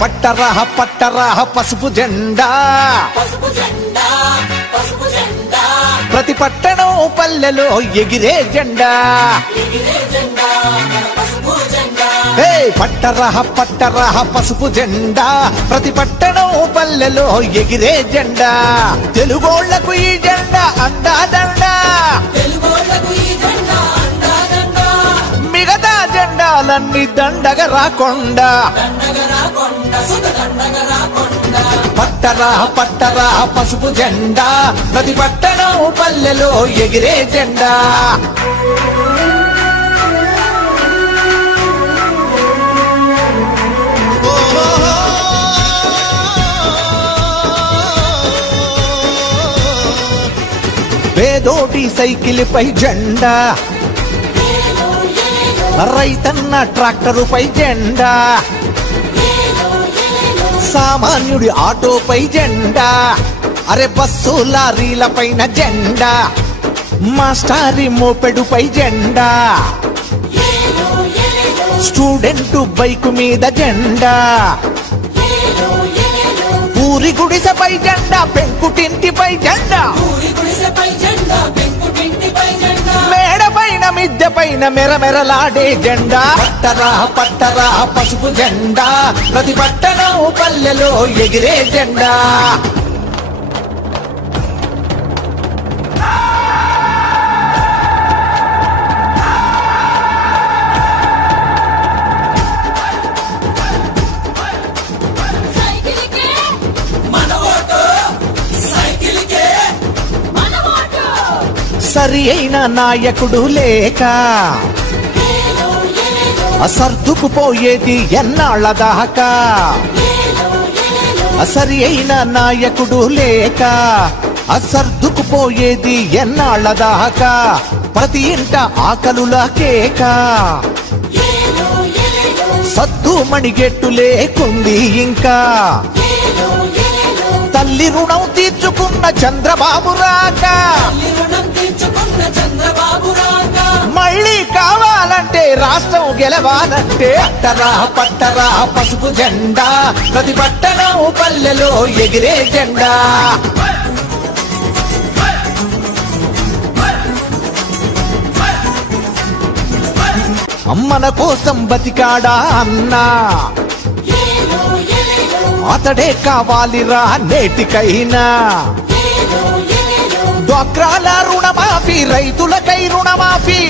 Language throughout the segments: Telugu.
పట్టరా పట్టరా పసుపు జెండా ప్రతి పట్టణం పల్లెలో ఎగిరే జెండా పట్టరా పట్టరా పసుపు జెండా ప్రతి పట్టణం పల్లెలో ఎగిరే జెండా తెలుగోళ్లకు ఈ జెండా అండాదండా మిగతా జెండాలన్నీ దండగా రాకుండా పట్టరా పట్టరా పసుపు జెండా ప్రతి పట్టణం పల్లెలో ఎగిరే జెండా పేదోటి సైకిల్ పై జెండా రైతన్న ట్రాక్టరు పై జెండా సామాన్యుడి ఆటోపై జెండా అరే బస్సు లారీల పైన జెండా మాస్టారి మోపెడుపై జెండా స్టూడెంట్ బైకు మీద జెండా పూరి గుడిసెపై జెండా పెంకుటింటిపై జెండా మేడ పైన మిద్దె పైన మెరమెరలాడే జెండా పట్టరా పట్టరా పసుపు జెండా ప్రతి పట్టణం పల్లెలో ఎగిరే జెండా సరి అయిన నాయకుడు లేక సర్దుకుపోయేది ఎన్నాళ్ళ దాకా సరి అయిన నాయకుడు లేక సర్దుకుపోయేది ఎన్నాళ్ళ దాకా ప్రతి ఇంట ఆకలుల కేక సద్దు మణిగెట్టు లేకుంది ఇంకా తల్లి రుణం తీర్చుకున్న చంద్రబాబు రాక మళ్ళీ కావాలంటే రాష్ట్రం గెలవాలంటే పట్టరా పట్టరా పసుపు జెండా ప్రతి పట్టణం పల్లెలో ఎగిరే జెండా అమ్మన కోసం బతికాడా అన్నా అతడే కావాలిరా నేటికైనా డ్వాక్రాల రుణమాఫీ రైతులకై రుణమాఫీ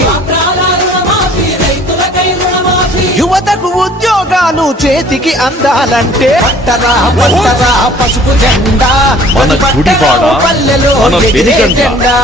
యువతకు ఉద్యోగాలు చేతికి అందాలంటే పట్టరా పట్టరా పసుపు జెండా మన గుడివాడ పల్లెలో ఎగిరే జెండా